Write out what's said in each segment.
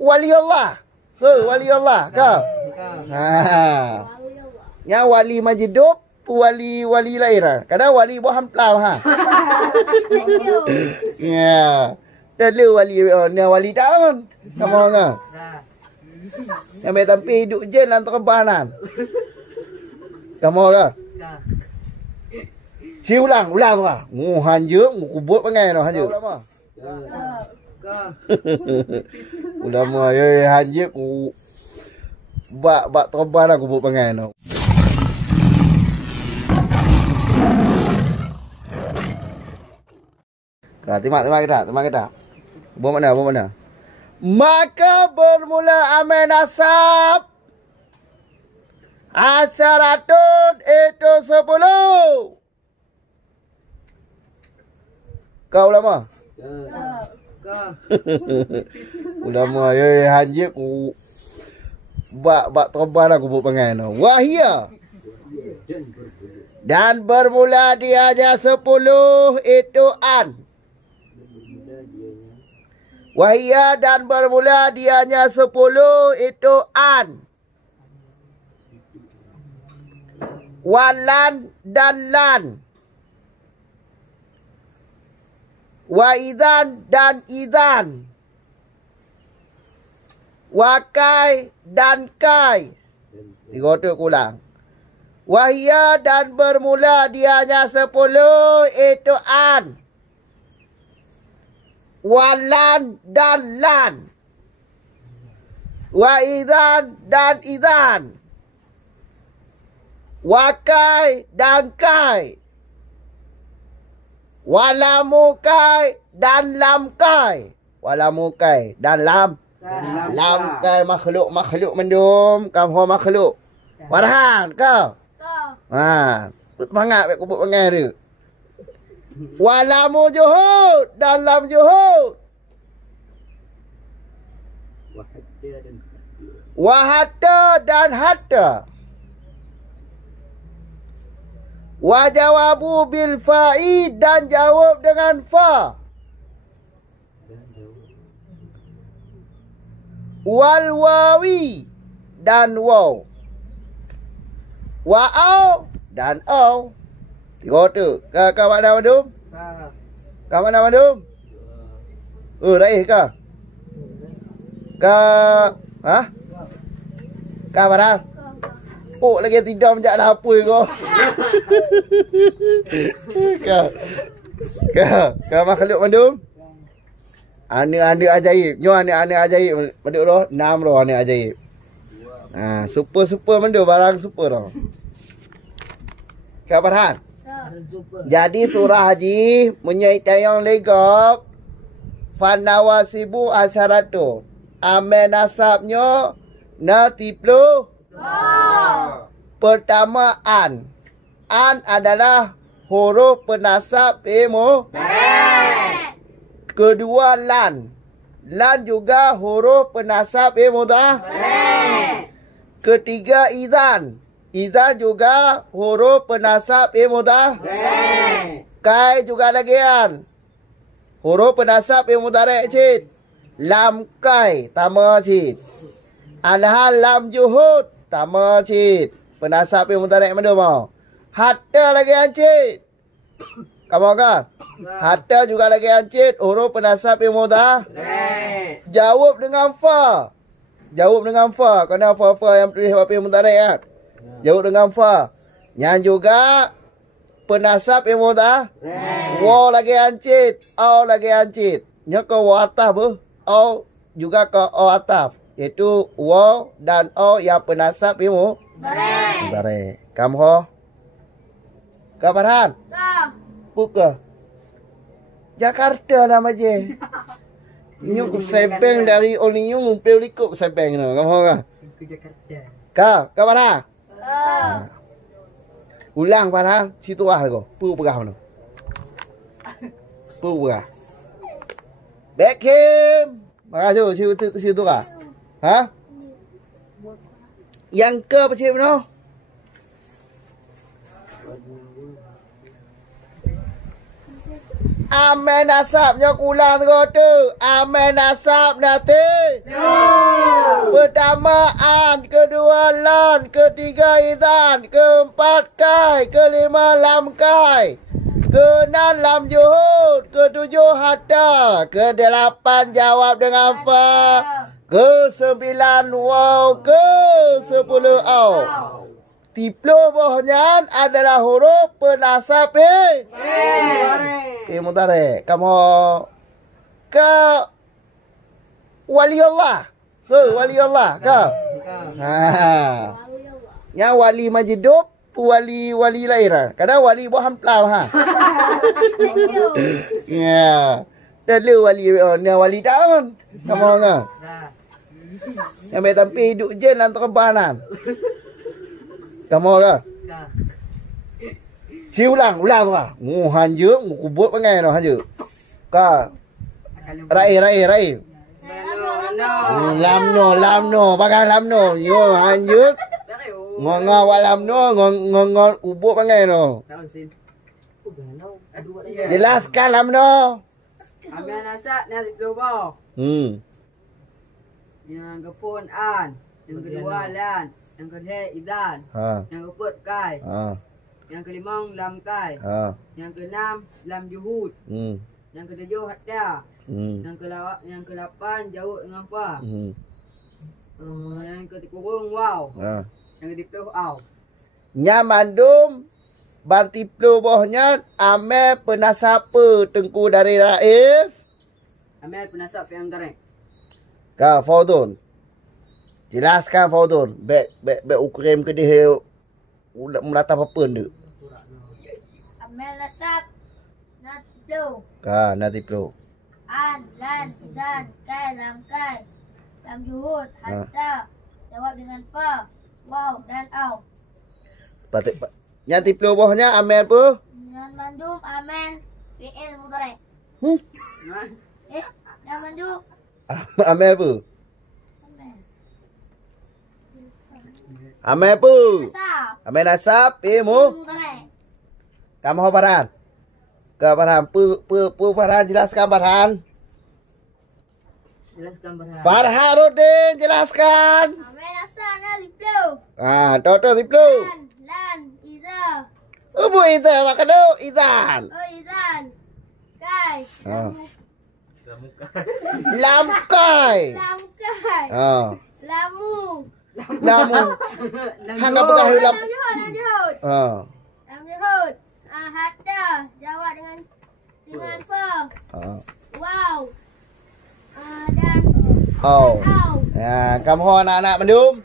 wali Allah. Wali Allah kau. Ha. Nya wali majidub, wali lahiran. Kadang wali buah hamplau ha. Ya. Telu wali tahun. Kamu ngah. Yang metampi hidup je dalam terbanan. Kamu ngah. Si ulang tu ah. Hanjur, kubut pengai no hanjur. Ulama. Ulama ye hanjur bak terbang aku buat pengai no. Timak kita. Buat mana? Maka bermula amal nasab Asaratun itu 10. Kau ulama? Kau. Ulama ye hanjir bak terbang aku buat pengai no. Wahia. Dan bermula dianya 10 itu an. Wahia dan bermula dianya 10 itu an. Walan dan lan. Waidan dan idan. Wakai dan kai. Tiga tu ulang. Wahia dan bermula dianya 10 itu an. Walan dan lan. Waidan dan idan. Wakai dan kai. Walamukai dan lamkai. Walamukai dan lam. Lamkai makhluk mendum. Kamu makhluk. Warhan kau. Ha, semangat aku buat pengai dia. Walamu juhud dan lam juhud. Wahatta dan hatta. Wajawabu bil fa'i dan jawab dengan fa. Wal wawi dan waw. Wa'au dan au. Tiga tu. Kau mana madum? Kau mana madum? Raih kau. Kau ha? Kau mana? Oh, lagi tidak menjak lah apa kau. Kau makhluk mandum? Anak-anak ajaib. Nyo anak-anak ajaib. Manduk roh, 6 roh anak ajaib. Ha, super mandum barang super roh. Kau Farhan? Jadi surah Haji menyaitan yang legap. Fanawasibu asyaratu. Amal nasabnya natiplu. Pertama an. An adalah huruf penasab ilmu. Kedua lan. Lan juga huruf penasab ilmu dah. Ketiga izan. Izan juga huruf penasab ilmu dah. Kai juga lagian. Huruf penasab ilmu tarik cid. Lam kai tama cid. Alhal lam juhud tama cid. Penasab ilmu tarik mana mau? Hatta lagi ancit. Kamu kan? Hatta juga lagi ancit. Huruf penasab ilmu dah. Jawab dengan fa. Jawab dengan fa. Kerana fa yang tulis ilmu tarik kan? Jawab dengan fa. Yang juga penasab ilmu dah. Wa lagi ancit. Au lagi ancit. Nya ke wa ataf bu. Au juga ke au ataf. Iaitu wa dan au yang penasab ilmu. Bare. Kamu ho? Kau Farhan? Buka. Jakarta nama je. Nyung sepeng dari Olinyung ngumpul likuk sepeng no. Kamu ho ka? Kau Farhan? Ulang Farhan, situ ah kau. Pu pegah mana? Pu pegah. Beckham. Makasih situ kah? Ha? Yang ke macam mana? Amen nasabnya kulang tu. Amen nasab nanti. Pertama an, kedua lan, ketiga idan, keempat kai, kelima lam kai, keenam lam juhud, ketujuh hatta, kedelapan jawab dengan fa, kesembilan waw, kesepuluh aw. Tiplo bohnya adalah huruf penasab mudhari. Kamu ke wali Allah. Ke wali Allah ke? Ha. Yang wali majidub, wali lahiran. Kadang wali buah hamplam ha. Ya. Dulu wali tahun. Kamu ngah. Yang betampi hidup je dalam terempanan. Kamu ke? Si ulang tu ah. Mu hanje, mu kubut pangai no hanje. Ka. Rai. Lamno, bagai lamno. Yo hanje. Ngong lamno, kubut pangai no. Jelaskan lamno. Amin asak nasi coba. Yang kepun an, yang kedua lan, yang ketiga idan, yang keempat kai, yang kelima lam kai, yang keenam lam juhud, yang ketujuh hatta, yang ke-8 jauh dengan fa, yang ke-10 waw, yang ke-10 aw. Nya mandum bantiplu bohnya ame penasapa tengku dari raif. Ame penasap yang gareng. Ka Faudun. Jelaskan Faudun. Be ukrim ke dia melata apa ni? Amel nasab natiplu. Ka natiplu. An, lan, izan, kai, lam juhud, hatta. Jawab dengan fa, waw dan aw. Patik. Yang tiplu bohnya amel apa? Yang mandum amel fi'il mudhari. Yang mandum Amel apa? amel. Amel apa? Nasab. Amel nasab mu. Mudhari. Kamu Farhan. Ke Farhan, Farhan jelaskan Farhan. Jelaskan berhal. Farhan Rudin jelaskan. Amel nasab natiplu. Toto tiplu. Lan, iza. Ubu Izan, makan dulu Izan. Oh, izan. Kai. Lam kai. Lam kai. Lamu. Lamu. Hang apa kah lam? Lam juhud. Lam juhud. Hatta. Jawab dengan fa. Wow. Dan Oh. aw. Ya, kamu anak-anak mendum?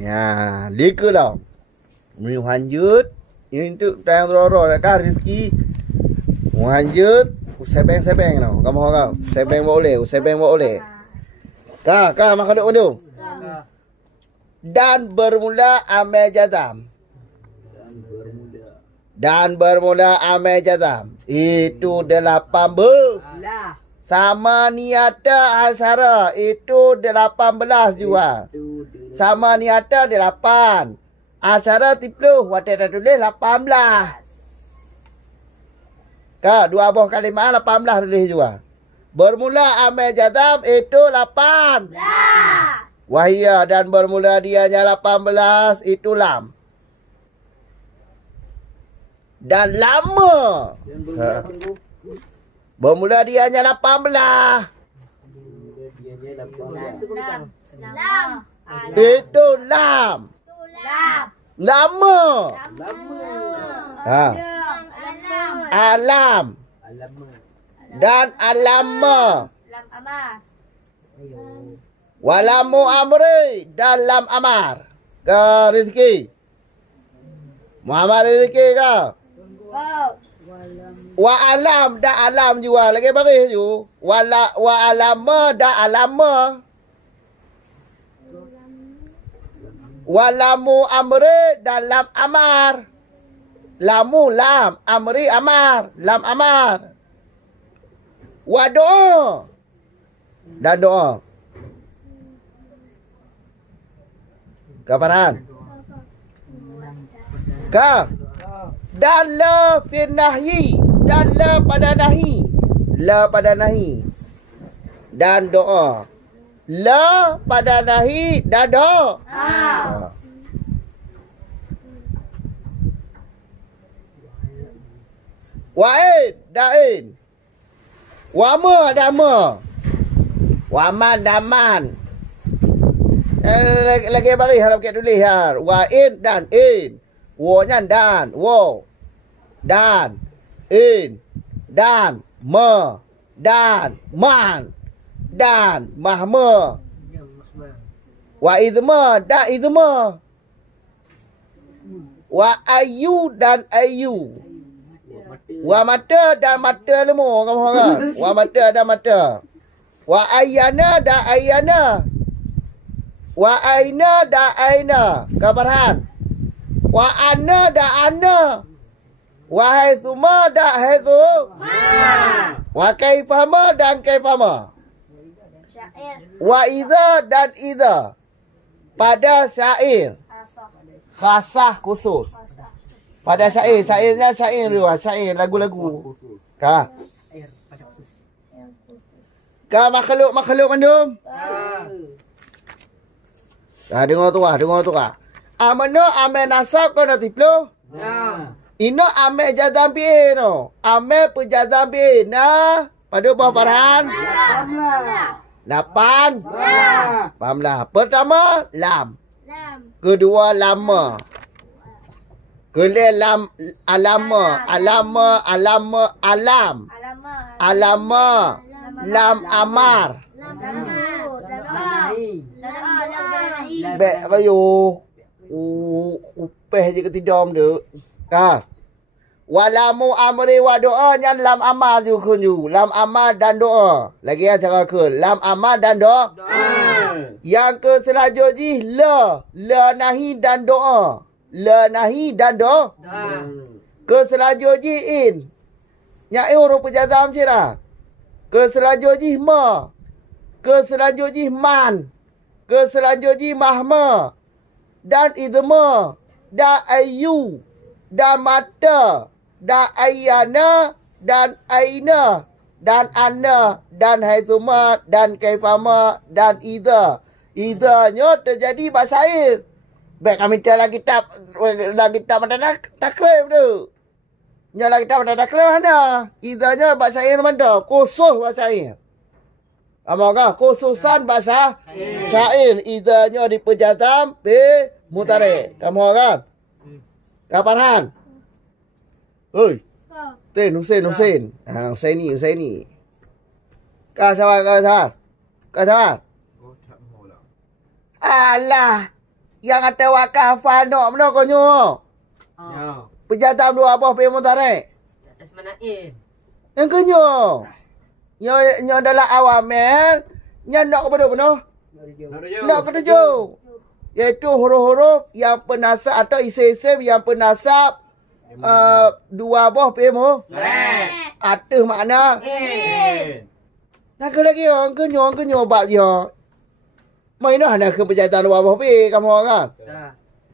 Ya, lika dah. Lanjut. Ini untuk tayang roro kan rezeki. Lanjut. Sebeng no. Kamu kau. Sebeng boleh. Ka makan duk mendum. Dan bermula amel jazam. Itu 8 Lah. Sama niata asara itu 18 juga. Sama niata 8. Asara 10. Watak dah tulis 18. Kak, dua buah kalimah 18 tulis juga. Bermula amel jazam itu 8. Lah. Wahia dan bermula dianya 18 itu lam. Dan lama. Bermula dianya 18. Lam. Itu lam. Lam. Lama. Alam. Alam. Dan alama. Lam amar. Walamu amri dan lam amar. Ke rezeki. Muhammad rezeki ke? Wow. Wa alam dan alam juga. Lagi baris ju. Wa alama dan alama. Walamu amri dan lam amar. Lamu lam, amri amar, lam amar. Wa doa. Dan doa. Kaparan? Ka. Dan la fi nahyi. dan la pada nahi. La pada nahi dan doa. La pada nahi dan doa. Wa'in da'in. Wama dama. Waman daman. Lagi bagi harap kita tulis ha. Wa'in dan in. Wo-nya dan. Wo. Dan. In. Dan. Me. Dan. Man. Dan. Mahma. Wa idma. Da idma. Wa ayu dan ayu. Wa mata dan mata lemu. Kamu kan? Wa mata dan mata. Wa ayana dan ayana. Wa aina dan aina. Kabarhan. Wa anna dan anna. Wa haithuma dan haithu. Wa kaifama dan kaifama. Wa idha dan idha. Pada syair. Khasah khusus. Pada syair. Syairnya syair riwayat. Syair lagu-lagu. Kah? Kah makhluk mandum? Dengar tu lah. Dengar tu lah. Amano ame nasab kau nak tiplo? Ino ame jadam pi no. Ame pejadam pi na. Pada bawah Farhan? 8. Fahamlah. Pertama, lam. Kedua, lama. Kedua, alama. Alam. Lam amar. Bek bayu. Upeh je ketidam tu. Kah? Walamu amri wa doa nya lam amal ju kunju. Lam amal dan doa. Lagi ya cara ke. Lam amal dan doa. Yang ke selanjutnya la. La nahi dan doa. La nahi dan doa. Ke selanjutnya in. Nya huruf jazam cerah. Ke selanjutnya ma. Ke selanjutnya man. Ke selanjutnya mahma. Dan idma. Dan ayu. Dan mata. Dan ayana. Dan aina. Dan anna. Dan haizuma. Dan kaifama. Dan idha. Idhanya terjadi bahasa syair. Baik kami dalam kitab mana takrib tu. Dalam kitab mana takrib mana. Idhanya bahasa syair mana. Khusus bahasa syair. Apakah khususan bahasa syair. Idhanya dipejatam. Mutarik. Kamu kan? Kapan? Oi. Ten Hussein. Husaini. Kau sabar. Alah. Yang kata wakaf fanok mana kau nyo? Pejatam dua apa pe mutarik? Atas manain. Yang kenyo. Nyo adalah awamel. Nyo nak kepada mana? Nak ketujuh. Iaitu huruf-huruf yang penasab atau isim-isim yang penasab dua buah pemo. Atau makna nak lagi orang kenyo bab dia. Mai noh nak ke pejataan dua buah pe kamu kan?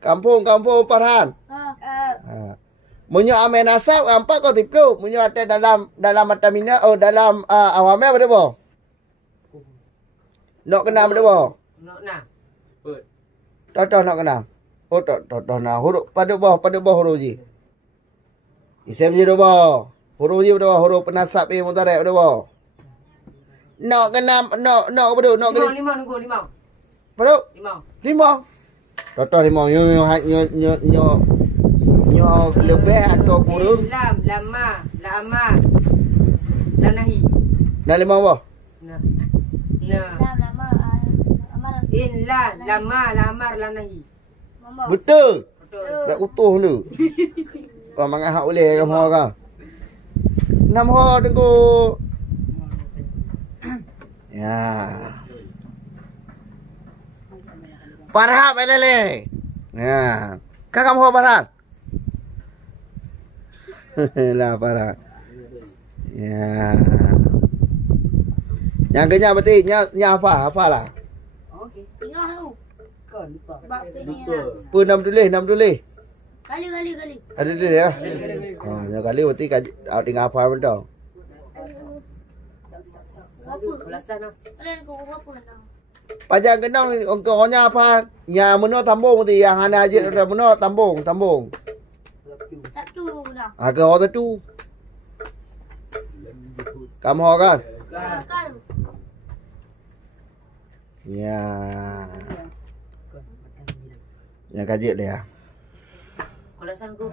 Kampung Farhan. Munyo ame nasab empat kau tiplu. Munyo ada dalam matamina dalam awamel pada boh. Nak kena pada boh. Nak na. Tak nak kena. Oh tak nak huruf pada bawah huruf ji. Isim je bawah. Huruf ji pada bawah huruf penasab mutarik pada bawah. Nak kena nak pada nak kena. 5 nunggu 5. Pada 5. 5. Tak 5 nyo lebih atau kurang. Lam, lama, lama. Lam nahi. Dah 5 apa? Nah. In la, lama, lamar, lam nahi. Betul. Tak utuh lu. Kau mangah boleh kamu orang. 6 ha tengok. Ya. Farhan belele. Ya. Kau kamu Farhan? Lah Farhan. Ya. Yang kenyang berarti nya hafal lah. Tengok tu. Bab sini. Pun 6 tulis. Kali. Ada dia ya? Yang kali berarti awak tinggal hafal betul. Berapa? Kalian kau berapa nak? Pajak kenang orangnya apa? Yang mana tambung tu, yang anda ajak ada mana tambung. Satu dah. Ke orang tu. Kamu kan? Kal. Ya. Yang kaji dia. Kulasan ku.